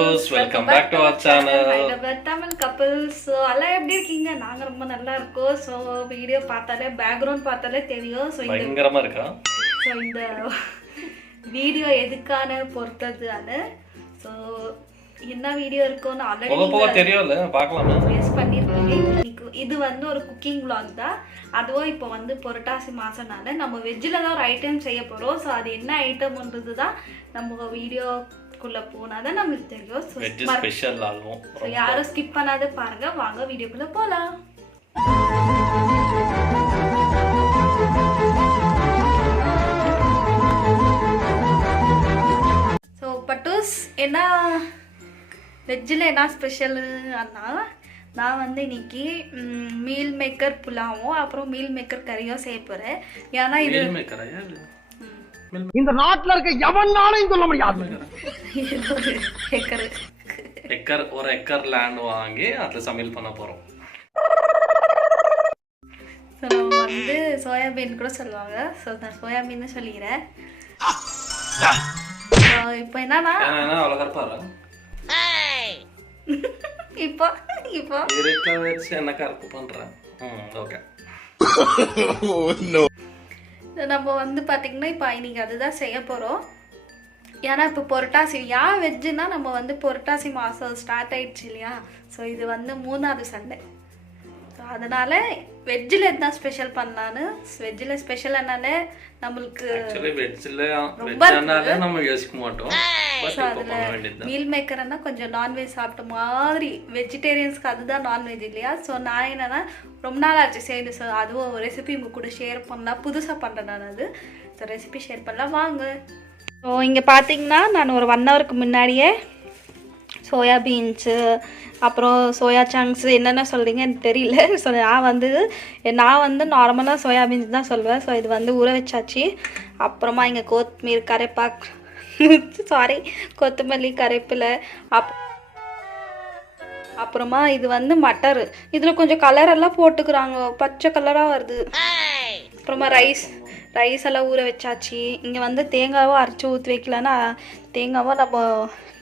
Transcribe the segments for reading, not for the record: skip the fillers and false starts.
பட்டூஸ் welcome back to our channel Hyderabad Tamil couples. So எல்லாம் எப்படி இருக்கீங்க? நாங்கள் ரொம்ப நல்லா இருக்கோம். ஸோ வீடியோ பார்த்தாலே பேக்ரவுண்ட் பார்த்தாலே தெரியும். ஸோ பயங்கரமா இருக்கா? ஸோ இந்த வீடியோ எதுக்கான பொறுத்ததுன்னு ஸோ என்ன வீடியோ இருக்கும்னு ஆல்ரெடி தெரியும்ல, பார்க்கலாமா? யூஸ் பண்ணியிருக்கீங்க. இது வந்து ஒரு குக்கிங் vlog தான். அதுவும் இப்போ வந்து புரட்டாசி மாதம்னால நம்ம வெஜ்ஜில் தான் ஒரு ஐட்டம் செய்ய போகிறோம். ஸோ அது என்ன ஐட்டம்ன்றது தான் நம்ம வீடியோக்குள்ளே போனால் தான் நம்மளுக்கு தெரியும். ஸோ ஸ்பெஷல் ஆகும். ஸோ யாரும் ஸ்கிப் பண்ணாத பாருங்க. வாங்க வீடியோக்குள்ளே போகலாம். ஸோ பட்டூஸ் என்ன வெஜ்ஜில் என்ன ஸ்பெஷல்னா நான் வந்து இன்னைக்கு மீல் மேக்கர் புலாவும் அப்புறம் மீல் மேக்கர் கறியும் செய்ய போகிறேன். ஏன்னா இது இந்த நாட்டுல இருக்க எவனாலும் சொல்ல முடியாது. ஒரு ஏக்கர் லேண்ட் வாங்கி அதில் சமையல் பண்ண போகிறோம். ஸோ நம்ம வந்து சோயாபீன் கூட சொல்லுவாங்க. ஸோ நான் சோயாபீன் சொல்லிக்கிறேன். இப்போ என்னன்னா அவ்வளோ கருப்பாரா இப்போ இப்போ இருக்க வச்சு என்ன கருப்பு பண்ணுறேன். ஓகே. நம்ம வந்து பார்த்திங்கன்னா இப்போ இன்னைக்கு அதுதான் செய்ய போகிறோம். ஏன்னா இப்போ புரட்டாசி ஏன் வெஜ்ஜுன்னா நம்ம வந்து புரட்டாசி மாதம் ஸ்டார்ட் ஆயிடுச்சு இல்லையா? ஸோ இது வந்து 3வது சண்டே. ஸோ அதனால் வெஜ்ஜில் என்ன ஸ்பெஷல் பண்ணலான்னு வெஜ்ஜில் ஸ்பெஷல் என்னாலே நம்மளுக்கு நம்ம யோசிக்க மாட்டோம். ஸோ அதில் மீல் மேக்கர்னா கொஞ்சம் நான்வெஜ் சாப்பிட்ட மாதிரி வெஜிடேரியன்ஸ்க்கு அதுதான் நான்வெஜ் இல்லையா? ஸோ நான் என்னன்னா ரொம்ப நாள் ஆச்சு செய்யுது. ஸோ அதுவும் ரெசிபி உங்கள் கூட ஷேர் பண்ணலாம். புதுசாக பண்ணுறேன் நான் அது. ஸோ ரெசிபி ஷேர் பண்ணலாம் வாங்க. ஸோ இங்கே பார்த்தீங்கன்னா நான் ஒரு 1 ஹவருக்கு முன்னாடியே சோயா பீன்ஸு அப்புறம் சோயா சங்க்ஸ் என்னென்ன சொல்கிறீங்க எனக்கு தெரியல. ஸோ நான் வந்து நார்மலாக சோயா பீன்ஸ் தான் சொல்வேன். ஸோ இது வந்து ஊற வச்சாச்சு. அப்புறமா இங்கே கொத்தமல்லி கொத்தமல்லி கரைப்பிலை அப்புறமா இது வந்து மட்டரு. இதில் கொஞ்சம் கலரெல்லாம் போட்டுக்கிறாங்க, பச்சை கலராக வருது. அப்புறமா ரைஸ் எல்லாம் ஊற வச்சாச்சு. இங்கே வந்து தேங்காவை அரைச்சி ஊற்றி வைக்கலன்னா தேங்காவை நம்ம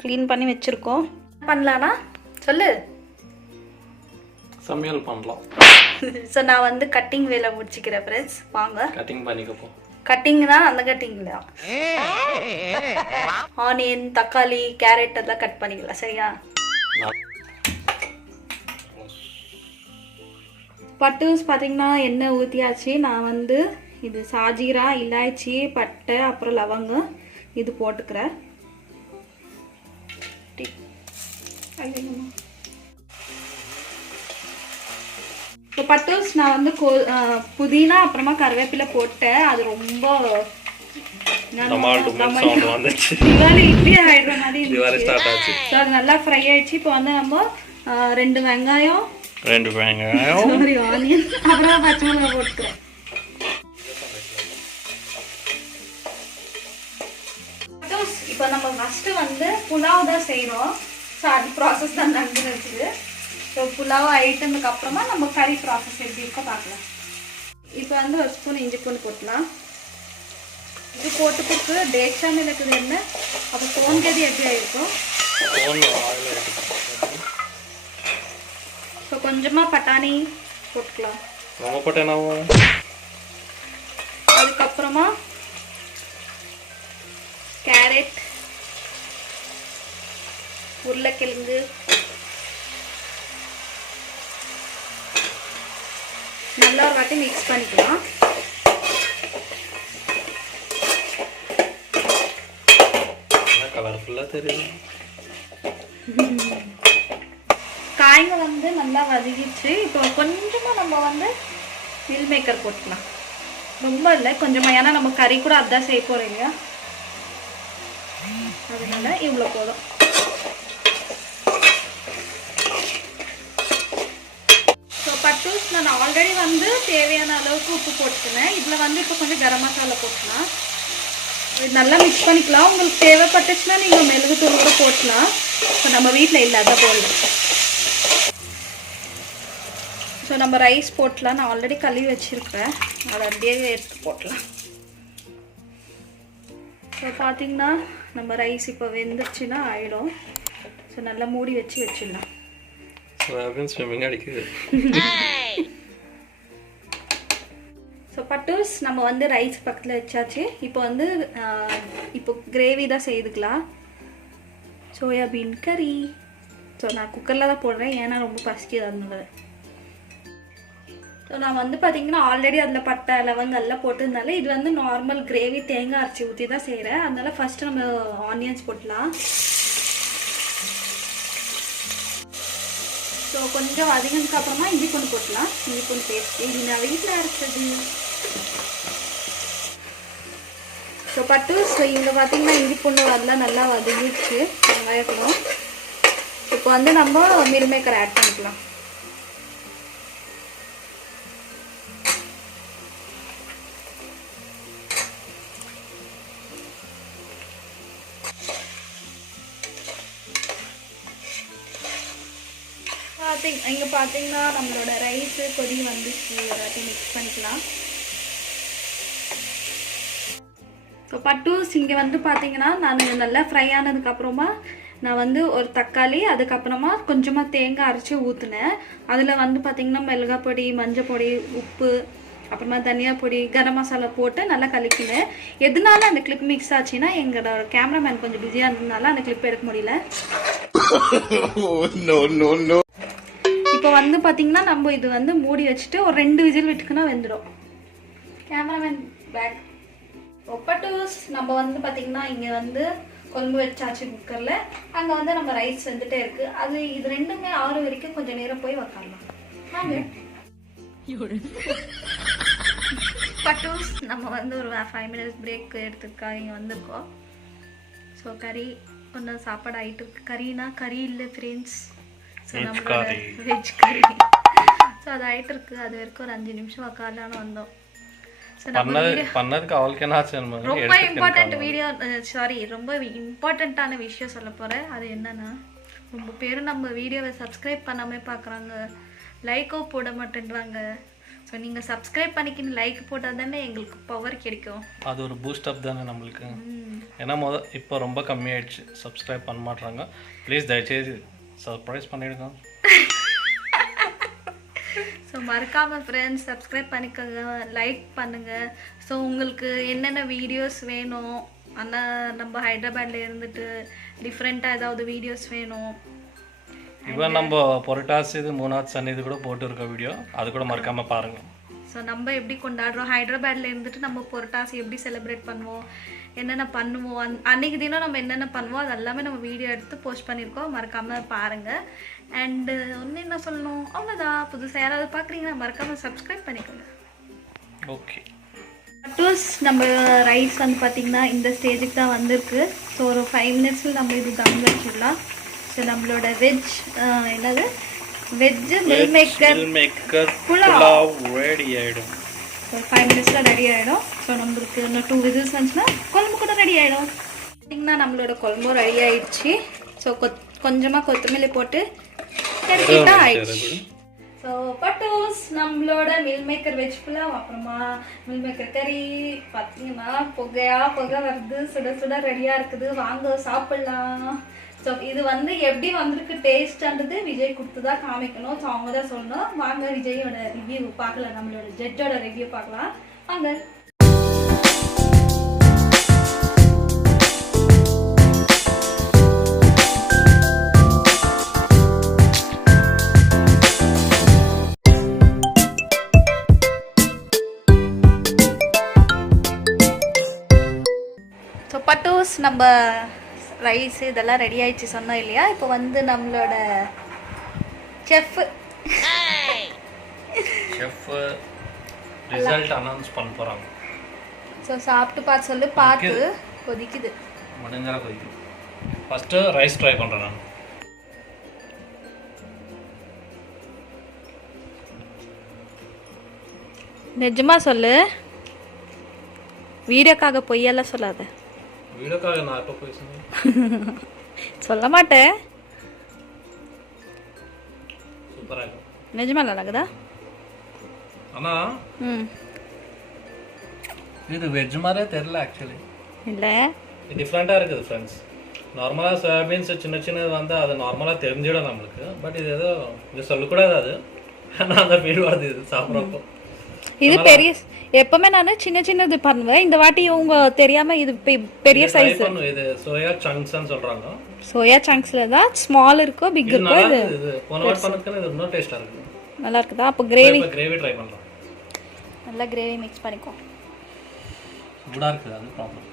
க்ளீன் பண்ணி வச்சுருக்கோம். பண்ணலான்னா சொல்லு. சமையல் பண்ணலாம். ஸோ நான் வந்து கட்டிங் வேலை முடிச்சுக்கிறேன் ஃப்ரெண்ட்ஸ். வாங்க கட்டிங் பண்ணிக்கப்போ. கட்டிங் தான் அந்த கட்டிங் இல்லையா? ஆனியன் தக்காளி கேரட் எல்லாம் கட் பண்ணிக்கலாம். சரியா? பட்டூஸ் பார்த்தீங்கன்னா எண்ணெய் ஊற்றியாச்சு. நான் வந்து இது சாஜீரா இலாய்ச்சி பட்டை அப்புறம் லவங்கம் இது போட்டுக்கிறேன். இப்போ பட்டூஸ் நான் வந்து புதினா அப்புறமா கருவேப்பிலை போட்டேன். அது ரொம்ப இட்லி ஆயிடுற மாதிரி இருந்துச்சு. ஸோ அது நல்லா ஃப்ரை ஆயிடுச்சு. இப்போ வந்து நம்ம 2 வெங்காயம் சாரி ஆனியன் அப்புறம் பச்சை மிளகாய் போட்டுக்கிறேன். இப்போ நம்ம ஃபஸ்ட்டு வந்து புலாவ் தான் செய்கிறோம். ஸோ அது ப்ராசஸ் தான் நடந்துருச்சு. ஸோ புலாவ் ஐட்டமுக்கு அப்புறமா நம்ம கறி ப்ராசஸ் எப்படி இருக்கோ பார்க்கலாம். இப்போ வந்து 1 ஸ்பூன் இஞ்சி பூண்டு போட்டலாம். இது போட்டுக்கு டேக்ஷா மேலே இருக்குது என்ன அப்போ ஃபோன் கதி எப்படி ஆகிருக்கும். ஸோ கொஞ்சமாக பட்டாணி போட்டுக்கலாம். அதுக்கப்புறமா கேரட் உருளைக்கிழங்கு நல்லா ஒரு வாட்டி மிக்ஸ் பண்ணிக்கலாம். காய்ங்க வந்து நல்லா வதக்கிச்சு. இப்போ கொஞ்சமாக நம்ம வந்து மீல் மேக்கர் போட்டுக்கலாம். ரொம்ப இல்லை கொஞ்சமாக, ஏன்னா நம்ம கறி கூட அதான் செய்ய போகிறோம் இல்லையா? அதனால இவ்வளோ போதும். ஸோ பட்டூஸ் நான் ஆல்ரெடி வந்து தேவையான அளவுக்கு உப்பு போட்டுக்கினேன். இதில் வந்து இப்போ கொஞ்சம் கரம் மசாலா போட்டுக்கலாம். இது நல்லா மிக்ஸ் பண்ணிக்கலாம். உங்களுக்கு தேவைப்பட்டுச்சுன்னா நீங்கள் மிளகுத்தூள் கூட போட்டலாம். ஸோ நம்ம வீட்டில் இல்லாத போடலாம். ஸோ நம்ம ரைஸ் போட்டலாம். நான் ஆல்ரெடி கழுவி வச்சுருக்கேன். அதை அப்படியே எடுத்து போட்டலாம். ஸோ பார்த்திங்கன்னா நம்ம ரைஸ் இப்போ வெந்துருச்சுன்னா ஆகிடும். ஸோ ஸோ நல்லா மூடி வச்சிடலாம். சோயாபீன் ஸ்விம்மிங் அடிக்குது. ஸோ பட்டூஸ் நம்ம வந்து ரைஸ் பக்கத்தில் வச்சாச்சு. இப்போ வந்து இப்போ கிரேவி தான் செய்துக்கலாம். சோயாபீன் கறி. ஸோ நான் குக்கரில் தான் போடுறேன், ஏன்னா ரொம்ப பசிக்குது அதனால. ஸோ நான் வந்து பார்த்தீங்கன்னா ஆல்ரெடி அதில் பட்டை லவங்கம் எல்லாம் போட்டிருந்தால இது வந்து நார்மல் கிரேவி தேங்காய் அரைச்சி ஊற்றி தான் செய்கிறேன். அதனால ஃபஸ்ட்டு நம்ம ஆனியன்ஸ் போட்டலாம். ஸோ கொஞ்சம் வதங்கினதுக்கு அப்புறமா இஞ்சி பூண்டு போட்டலாம். இஞ்சி பூண்டு பேஸ்ட் இது நான் வீட்டில் அரைச்சது. ஸோ பட்டூஸ் இங்கே பார்த்தீங்கன்னா இஞ்சி பூண்டு அதெல்லாம் நல்லா வதங்கிடுச்சு வெங்காயத்தும். இப்போ வந்து நம்ம மீல் மேக்கர் ஆட் பண்ணிக்கலாம். இங்கே பார்த்தீங்கன்னா நம்மளோட ரைஸு கொதி வந்துச்சு, எல்லாத்தையும் மிக்ஸ் பண்ணிக்கலாம். ஸோ பட்டூஸ் இங்கே வந்து பார்த்தீங்கன்னா நான் நல்லா ஃப்ரை ஆனதுக்கப்புறமா நான் வந்து ஒரு தக்காளி, அதுக்கப்புறமா கொஞ்சமாக தேங்காய் அரைச்சி ஊற்றுனேன். அதில் வந்து பார்த்தீங்கன்னா மிளகாய் பொடி, மஞ்சள் பொடி, உப்பு, அப்புறமா தனியா பொடி, கரம் மசாலா போட்டு நல்லா கலக்கினேன். எதனால அந்த கிளிப் மிக்ஸ் ஆச்சுன்னா எங்களோட கேமராமேன் கொஞ்சம் பிஸியாக இருந்ததுனால அந்த கிளிப் எடுக்க முடியல. இப்போ வந்து பார்த்தீங்கன்னா நம்ம இது வந்து மூடி வச்சுட்டு ஒரு 2 விசில் விட்டுக்குன்னா வெந்துடும். Cameraman back. பட்டூஸ் நம்ம வந்து பார்த்தீங்கன்னா இங்கே வந்து குழம்பு வச்சாச்சு குக்கரில். அங்கே வந்து நம்ம ரைஸ் வந்துட்டே இருக்கு. அது இது ரெண்டுமே ஆற வரைக்கும் கொஞ்சம் நேரம் போய் உக்காரலாம். வாங்க. பட்டூஸ் நம்ம வந்து ஒரு 5 மினிட்ஸ் பிரேக் எடுத்துருக்கோம். இங்கே வந்திருக்கோம். ஸோ கறி ஒன்று சாப்பாடு ஆகிட்டு இருக்கு. கறினா கறி இல்லை ஃப்ரெண்ட்ஸ், ஸோ நம்மளோட வெஜ் கறி. ஸோ அது ஆகிட்டு இருக்கு. அது வரைக்கும் ஒரு 5 நிமிஷம் உக்காரலான்னு வந்தோம். ரொம்ப இம்பார்ட்டன்ட் வீடியோ, சாரி ரொம்ப இம்பார்ட்டண்ட்டான விஷயம் சொல்ல போகிறேன். அது என்னன்னா ரொம்ப பேர் நம்ம வீடியோவை சப்ஸ்கிரைப் பண்ணாமல் பார்க்குறாங்க, லைக்கோ போட மாட்டேன்றாங்க. ஸோ நீங்கள் சப்ஸ்கிரைப் பண்ணிக்கின்னு லைக் போட்டால் தானே எங்களுக்கு பவர் கிடைக்கும். அது ஒரு பூஸ்ட் அப் தானே நம்மளுக்கு. ஏன்னா இப்போ ரொம்ப கம்மியாயிடுச்சு, சப்ஸ்கிரைப் பண்ண மாட்டாங்க. ப்ளீஸ் தயவுசெய்து சர்ப்ரைஸ் பண்ணிடுங்க. ஸோ மறக்காமல் ஃப்ரெண்ட்ஸ் சப்ஸ்கிரைப் பண்ணிக்கோங்க, லைக் பண்ணுங்கள். ஸோ உங்களுக்கு என்னென்ன வீடியோஸ் வேணும், ஆனால் நம்ம ஹைதராபாத்தில் இருந்துட்டு டிஃப்ரெண்ட்டாக ஏதாவது வீடியோஸ் வேணும். இப்போ நம்ம புரட்டாசி இது 3வது சன்னிதி கூட போட்டுருக்க வீடியோ, அது கூட மறக்காமல் பாருங்கள். ஸோ நம்ம எப்படி கொண்டாடுறோம், ஹைதராபாத்தில் இருந்துட்டு நம்ம புரட்டாசி எப்படி செலிப்ரேட் பண்ணுவோம், என்னென்ன பண்ணுவோம், அன்றைக்கி தினம் நம்ம என்னென்ன பண்ணுவோம் அது எல்லாமே நம்ம வீடியோ எடுத்து போஸ்ட் பண்ணியிருக்கோம். மறக்காமல் பாருங்கள். அண்டு ஒன்று என்ன சொல்லணும், அவ்வளோதான். புதுசாக யாராவது பார்க்குறீங்கன்னா மறக்காமல் சப்ஸ்கிரைப் பண்ணிக்கோங்க. ஓகே பட்டூஸ் நம்ம ரைஸ் வந்து பார்த்திங்கன்னா இந்த ஸ்டேஜுக்கு தான் வந்திருக்கு. ஸோ ஒரு 5 மினிட்ஸில் நம்ம இது தம் வச்சிடலாம். ஸோ நம்மளோட வெஜ் என்னது veg meal maker pulao ready ஆகிடும். ஒரு 5 மினிட்ஸில் ரெடி ஆகிடும். ஸோ நம்மளுக்கு இன்னும் 2 விசில்ஸ் வந்துச்சுன்னா குழம்பு கூட ரெடி ஆகிடும். பார்த்திங்கன்னா நம்மளோட குழம்பும் ரெடி ஆகிடுச்சு. ஸோ கொஞ்சமாக கொத்தமல்லி போட்டு கறிக்கிட்டா ஆயிடுச்சு. ஸோ பட்டூஸ் நம்மளோட மில் மேக்கர் வெஜ் புலாவ், அப்புறமா மில் மேக்கர் கறி பார்த்தீங்கன்னா புகை வருது, சுட சுட ரெடியாக இருக்குது. வாங்க சாப்பிட்லாம். ஸோ இது வந்து எப்படி வந்திருக்கு டேஸ்ட்ன்றது விஜய் கொடுத்து தான் காமிக்கணும். ஸோ அவங்க தான் சொல்லணும். வாங்க விஜயோட ரிவ்யூ பார்க்கலாம், நம்மளோட ஜட்ஜோட ரிவ்யூ பார்க்கலாம் வாங்க. ஸோ பட்டூஸ் நம்ம ரைஸ் இதெல்லாம் ரெடி ஆயிடுச்சு சொன்னோம் இல்லையா. இப்போ வந்து நம்மளோட செஃப் ரிசல்ட் அனௌன்ஸ் பண்ண போறாங்க. ஸோ சாப்பிட்டு பார்த்து சொல்லு. பார்த்து கொதிக்குது, முடிஞ்சா கொதிக்குது. ஃபர்ஸ்ட் ரைஸ் ட்ரை பண்றேன் நான். நிஜமா சொல்லு, வீடியோக்காக பொய்யெல்லாம் சொல்லாத. வீடியோக்காக நான் எப்போ போய் சொன்னேன்? சொல்ல மாட்டேன். சூப்பரா இருக்கு. நிஜமா நல்லாக்குதா? ஆனா இது வெஜ் மாதிரியே தெரியல ஆக்சுவலி. இல்லை, டிஃப்ரெண்டா இருக்குது ஃப்ரெண்ட்ஸ். நார்மலாக சோயாபீன்ஸ் சின்ன சின்னது வந்து அது நார்மலாக தெரிஞ்சிடும் நம்மளுக்கு. பட் இது ஏதோ இது சொல்லக்கூடாது அது, ஆனால் அந்த ஃபீல் வருது இது சாப்பிட்றப்போ. இது பெரிய எப்பவுமே நான் சின்ன சின்னது பண்ணுவேன். இந்த வாட்டி இவங்க தெரியாம இது பெரிய சைஸ். இது சோயா சங்க்ஸ்ன்னு சொல்றாங்க. சோயா சங்க்ஸ்ல தான் ஸ்மால் இருக்கோ பிக் இருக்கோ. இது போன வாட்டி பண்ணதுக்கு இது இன்னும் டேஸ்டா இருக்கு. நல்லா இருக்குதா? அப்போ கிரேவி ட்ரை பண்ணலாம். நல்லா கிரேவி மிக்ஸ் பண்ணிக்கோ. சூடா இருக்குது அது ப்ராப்ளம்.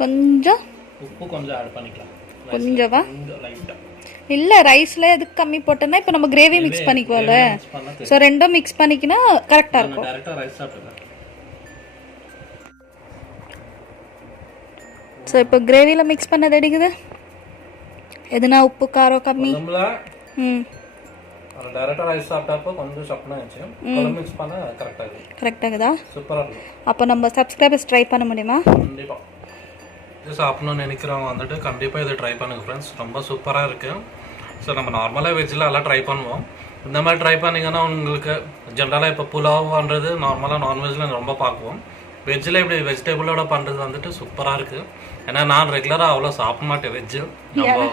கொஞ்சம் உப்பு கொஞ்சம் ஆட் பண்ணிக்கலாம். கொஞ்சமா லைட்டா. இல்ல ரைஸ்ல எதுக்கு கம்மி போட்டேன்னா இப்போ நம்ம கிரேவி மிக்ஸ் பண்ணிக்குவோம்ல, ஸோ ரெண்டும் மிக்ஸ் பண்ணிக்கினா கரெக்டா இருக்கும். டைரக்டா ரைஸ் சாப்பிடுறேன். ஸோ இப்போ கிரேவில மிக்ஸ் பண்ணது எடுக்குது. எதுனா உப்பு காரம் கம்மி. டைரக்டா ரைஸ் சாப்பிட்டப்போ கொஞ்சம் சப்புனா இருந்துச்சு. கொஞ்சம் மிக்ஸ் பண்ணா கரெக்டா இருக்கு. கரெக்டா இருக்குதா? சூப்பரா இருக்கு. அப்போ நம்ம சப்ஸ்கிரைபர்ஸ் ட்ரை பண்ண முடியுமா? கண்டிப்பா. இது சாப்பிடணும்னு நினைக்கிறவங்க வந்துட்டு கண்டிப்பாக இதை ட்ரை பண்ணுங்க ஃப்ரெண்ட்ஸ். ரொம்ப சூப்பராக இருக்குது. ஸோ நம்ம நார்மலாக வெஜ்ஜில் எல்லாம் ட்ரை பண்ணுவோம். இந்த மாதிரி ட்ரை பண்ணிங்கன்னா உங்களுக்கு ஜென்ரலாக இப்போ புலாவ்ன்றது நார்மலாக நான்வெஜ்ஜில் ரொம்ப பார்க்குவோம். வெஜ்ஜில் இப்படி வெஜிடபிளோட பண்ணுறது வந்துட்டு சூப்பராக இருக்குது. ஏன்னா நான் ரெகுலராக அவ்வளோ சாப்பிட மாட்டேன் வெஜ்ஜு, நம்ம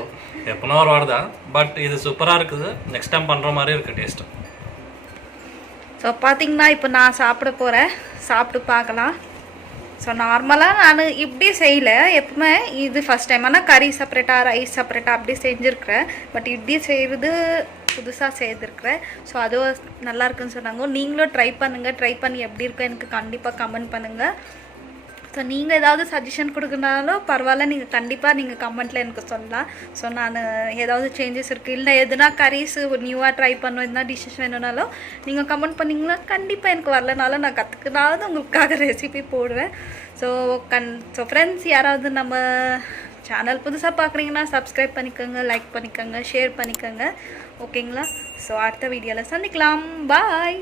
எப்போனா ஒரு வாரம் தான். பட் இது சூப்பராக இருக்குது. நெக்ஸ்ட் டைம் பண்ணுற மாதிரி இருக்குது டேஸ்ட்டு. ஸோ பார்த்தீங்கன்னா இப்போ நான் சாப்பிட போகிறேன், சாப்பிட்டு பார்க்கலாம். ஸோ நார்மலாக நான் இப்படி செய்யலை எப்பவுமே, இது ஃபஸ்ட் டைம். ஆனால் கறி செப்பரேட்டாக ரைஸ் செப்பரேட்டாக அப்படி செஞ்சுருக்கிறேன். பட் இப்படி செய்கிறது புதுசாக செய்திருக்கிறேன். ஸோ அதுவும் நல்லா இருக்குன்னு சொன்னாங்க. நீங்களும் ட்ரை பண்ணுங்கள். ட்ரை பண்ணி எப்படி இருக்கோ எனக்கு கண்டிப்பாக கமெண்ட் பண்ணுங்கள். ஸோ நீங்கள் ஏதாவது சஜஷன் கொடுக்குறனாலும் பரவாயில்ல, நீங்கள் கண்டிப்பாக நீங்கள் கமெண்ட்டில் எனக்கு சொல்லலாம். ஸோ நான் ஏதாவது சேஞ்சஸ் இருக்குது இல்லை எதுனா கரீஸ் நியூவாக ட்ரை பண்ணணும், எதுனா டிஷ்ஷஸ் வேணும்னாலும் நீங்கள் கமெண்ட் பண்ணிங்கன்னா கண்டிப்பாக எனக்கு வரலனாலும் நான் கற்றுக்கினாலும் உங்களுக்காக ரெசிபி போடுவேன். ஸோ ஃப்ரெண்ட்ஸ், யாராவது நம்ம சேனல் புதுசாக பார்க்குறீங்கன்னா சப்ஸ்கிரைப் பண்ணிக்கோங்க, லைக் பண்ணிக்கோங்க, ஷேர் பண்ணிக்கோங்க. ஓகேங்களா? ஸோ அடுத்த வீடியோவில் சந்திக்கலாம். பாய்.